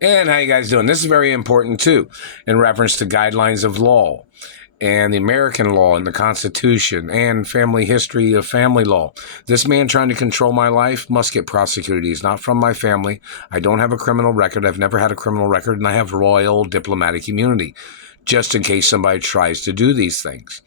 And how you guys doing? This is very important too, in reference to guidelines of law and the American law and the Constitution and family history of family law. This man trying to control my life must get prosecuted. He's not from my family. I don't have a criminal record. I've never had a criminal record, and I have royal diplomatic immunity, just in case somebody tries to do these things.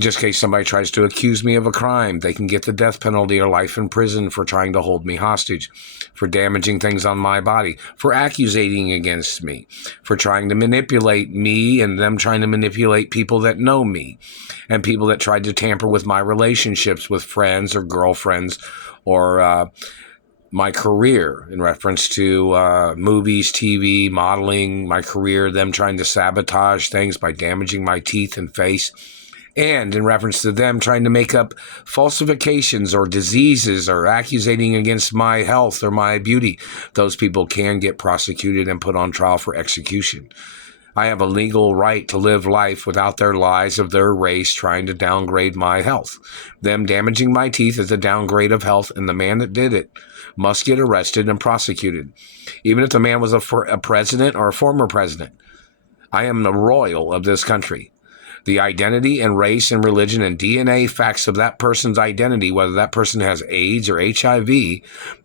Just in case somebody tries to accuse me of a crime, they can get the death penalty or life in prison for trying to hold me hostage, for damaging things on my body, for accusating against me, for trying to manipulate me and them trying to manipulate people that know me, and people that tried to tamper with my relationships with friends or girlfriends or my career in reference to movies, TV, modeling, my career, them trying to sabotage things by damaging my teeth and face. And in reference to them trying to make up falsifications or diseases or accusating against my health or my beauty, those people can get prosecuted and put on trial for execution. I have a legal right to live life without their lies of their race trying to downgrade my health. Them damaging my teeth is a downgrade of health, and the man that did it must get arrested and prosecuted. Even if the man was a president or a former president. I am the royal of this country. The identity and race and religion and DNA facts of that person's identity, whether that person has AIDS or HIV,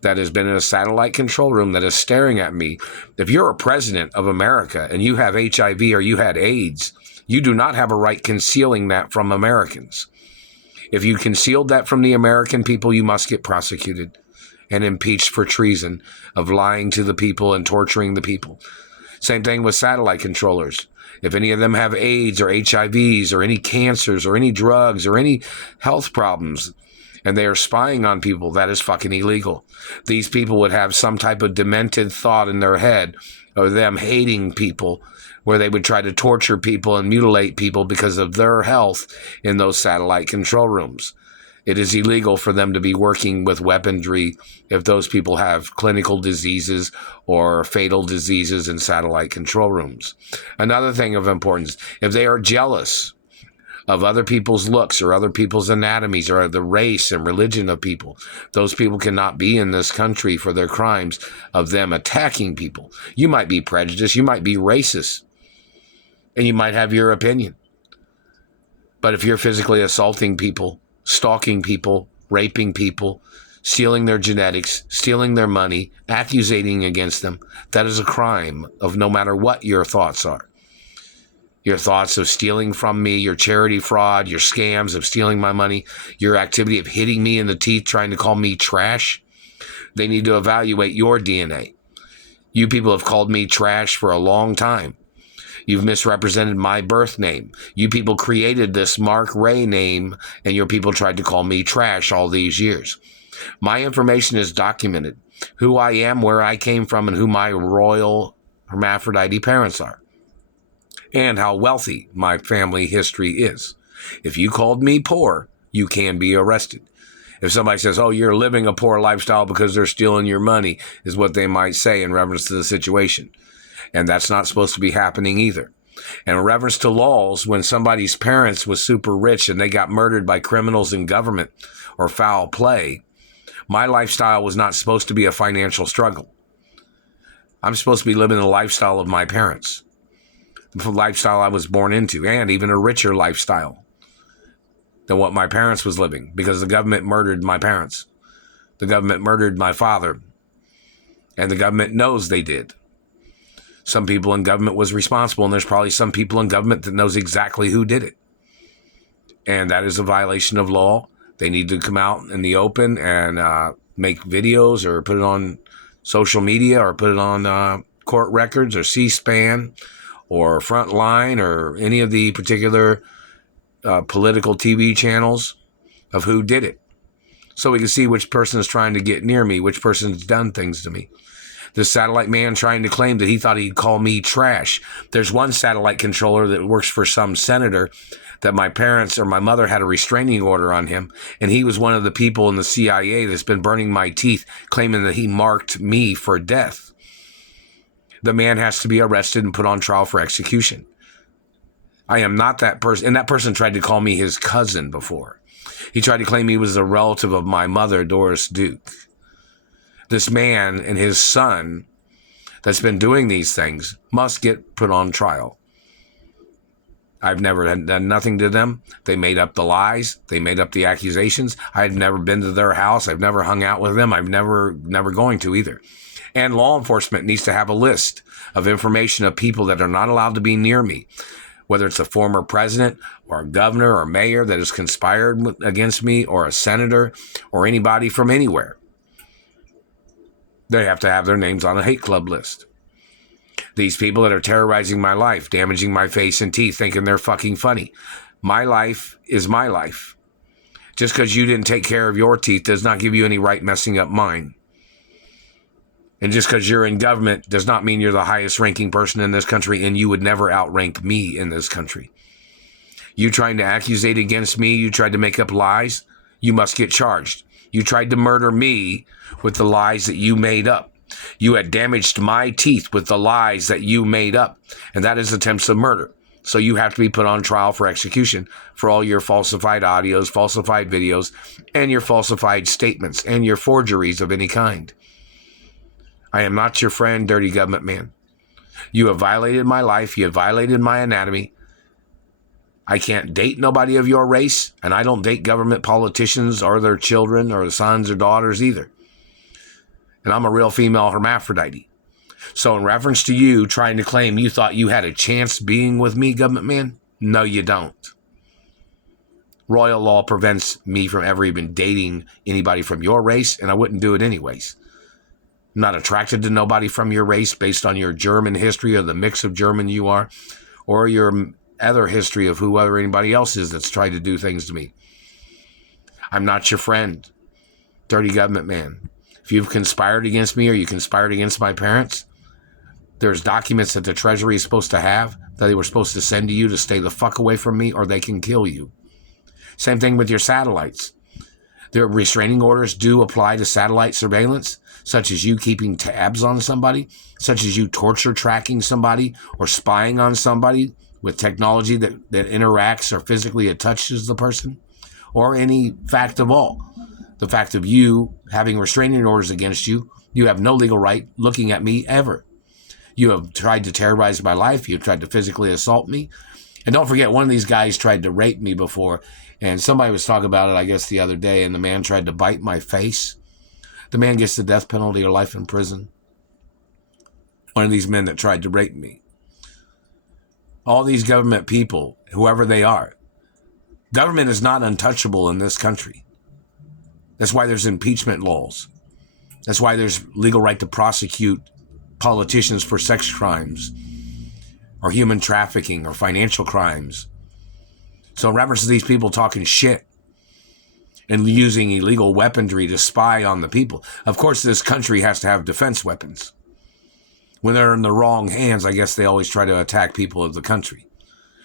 that has been in a satellite control room that is staring at me. If you're a president of America and you have HIV or you had AIDS, you do not have a right concealing that from Americans. If you concealed that from the American people, you must get prosecuted and impeached for treason of lying to the people and torturing the people. Same thing with satellite controllers. If any of them have AIDS or HIVs or any cancers or any drugs or any health problems, and they are spying on people, that is fucking illegal. These people would have some type of demented thought in their head of them hating people, where they would try to torture people and mutilate people because of their health in those satellite control rooms. It is illegal for them to be working with weaponry if those people have clinical diseases or fatal diseases in satellite control rooms. Another thing of importance, if they are jealous of other people's looks or other people's anatomies or the race and religion of people, those people cannot be in this country for their crimes of them attacking people. You might be prejudiced, you might be racist, and you might have your opinion. But if you're physically assaulting people, stalking people, raping people, stealing their genetics, stealing their money, accusating against them, that is a crime of no matter what your thoughts are. Your thoughts of stealing from me, your charity fraud, your scams of stealing my money, your activity of hitting me in the teeth, trying to call me trash, they need to evaluate your DNA. You people have called me trash for a long time. You've misrepresented my birth name. You people created this Mark Ray name, and your people tried to call me trash all these years. My information is documented. Who I am, where I came from, and who my royal hermaphrodity parents are. And how wealthy my family history is. If you called me poor, you can be arrested. If somebody says, oh, you're living a poor lifestyle because they're stealing your money, is what they might say in reference to the situation. And that's not supposed to be happening either. And in reference to laws, when somebody's parents was super rich and they got murdered by criminals in government or foul play, my lifestyle was not supposed to be a financial struggle. I'm supposed to be living the lifestyle of my parents, the lifestyle I was born into, and even a richer lifestyle than what my parents was living, because the government murdered my parents. The government murdered my father, and the government knows they did. Some people in government was responsible, and there's probably some people in government that knows exactly who did it. And that is a violation of law. They need to come out in the open and make videos or put it on social media or put it on court records or C-SPAN or Frontline or any of the particular political TV channels of who did it. So we can see which person is trying to get near me, which person's done things to me. This satellite man trying to claim that he thought he'd call me trash. There's one satellite controller that works for some senator that my parents or my mother had a restraining order on him, and he was one of the people in the CIA that's been burning my teeth, claiming that he marked me for death. The man has to be arrested and put on trial for execution. I am not that person, and that person tried to call me his cousin before. He tried to claim he was a relative of my mother, Doris Duke. This man and his son that's been doing these things must get put on trial. I've never done nothing to them. They made up the lies. They made up the accusations. I've never been to their house. I've never hung out with them. I've never going to either. And law enforcement needs to have a list of information of people that are not allowed to be near me, whether it's a former president or a governor or mayor that has conspired against me, or a senator or anybody from anywhere. They have to have their names on a hate club list. These people that are terrorizing my life, damaging my face and teeth, thinking they're fucking funny. My life is my life. Just because you didn't take care of your teeth does not give you any right messing up mine. And just because you're in government does not mean you're the highest ranking person in this country, and you would never outrank me in this country. You trying to accusate against me, you tried to make up lies, you must get charged. You tried to murder me with the lies that you made up. You had damaged my teeth with the lies that you made up, and that is attempts of murder. So you have to be put on trial for execution for all your falsified audios, falsified videos, and your falsified statements, and your forgeries of any kind. I am not your friend, dirty government man. You have violated my life. You have violated my anatomy. I can't date nobody of your race, and I don't date government politicians or their children or sons or daughters either. And I'm a real female hermaphrodity. So in reference to you trying to claim you thought you had a chance being with me, government man, no, you don't. Royal law prevents me from ever even dating anybody from your race, and I wouldn't do it anyways. I'm not attracted to nobody from your race based on your German history or the mix of German you are, or your other history of whoever anybody else is that's tried to do things to me. I'm not your friend, dirty government man. If you've conspired against me or you conspired against my parents, there's documents that the Treasury is supposed to have that they were supposed to send to you to stay the fuck away from me, or they can kill you. Same thing with your satellites. Their restraining orders do apply to satellite surveillance, such as you keeping tabs on somebody, such as you torture tracking somebody or spying on somebody with technology that interacts or physically touches the person, or any fact of all. The fact of you having restraining orders against you, you have no legal right looking at me ever. You have tried to terrorize my life. You've tried to physically assault me. And don't forget, one of these guys tried to rape me before, and somebody was talking about it, I guess, the other day, and the man tried to bite my face. The man gets the death penalty or life in prison. One of these men that tried to rape me. All these government people, whoever they are, government is not untouchable in this country. That's why there's impeachment laws. That's why there's legal right to prosecute politicians for sex crimes or human trafficking or financial crimes. So in reference to these people talking shit and using illegal weaponry to spy on the people, of course this country has to have defense weapons. When they're in the wrong hands, I guess they always try to attack people of the country.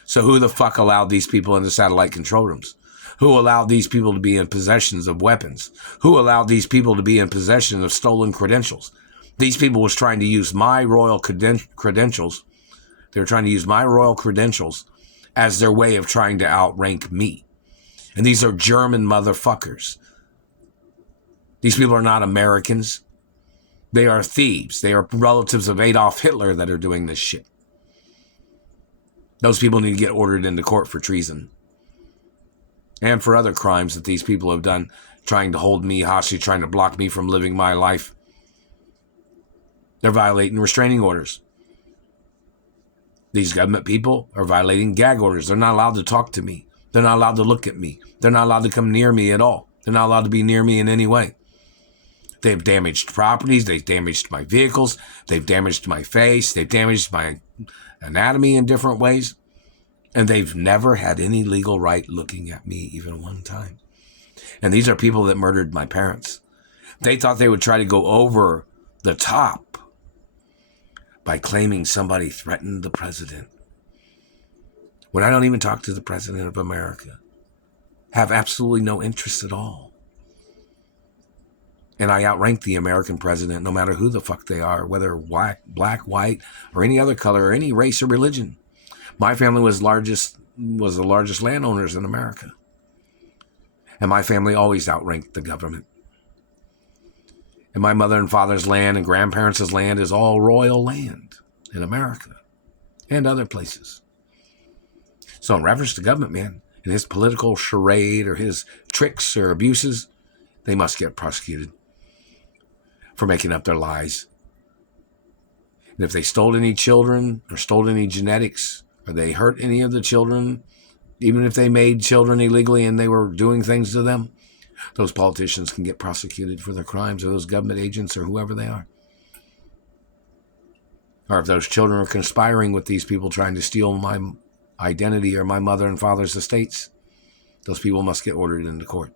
So who the fuck allowed these people in the satellite control rooms? Who allowed these people to be in possession of weapons? Who allowed these people to be in possession of stolen credentials? These people was trying to use my royal credentials. They were trying to use my royal credentials as their way of trying to outrank me. And these are German motherfuckers. These people are not Americans. They are thieves. They are relatives of Adolf Hitler that are doing this shit. Those people need to get ordered into court for treason. And for other crimes that these people have done, trying to hold me hostage, trying to block me from living my life. They're violating restraining orders. These government people are violating gag orders. They're not allowed to talk to me. They're not allowed to look at me. They're not allowed to come near me at all. They're not allowed to be near me in any way. They've damaged properties. They've damaged my vehicles. They've damaged my face. They've damaged my anatomy in different ways. And they've never had any legal right looking at me even one time. And these are people that murdered my parents. They thought they would try to go over the top by claiming somebody threatened the president. When I don't even talk to the president of America. Have absolutely no interest at all. And I outrank the American president no matter who the fuck they are, whether white, black, white, or any other color, or any race or religion. My family was the largest landowners in America. And my family always outranked the government. And my mother and father's land and grandparents' land is all royal land in America and other places. So in reference to government, man, and his political charade or his tricks or abuses, they must get prosecuted for making up their lies. And if they stole any children or stole any genetics, or they hurt any of the children, even if they made children illegally and they were doing things to them, those politicians can get prosecuted for their crimes, or those government agents or whoever they are. Or if those children are conspiring with these people trying to steal my identity or my mother and father's estates, those people must get ordered into court.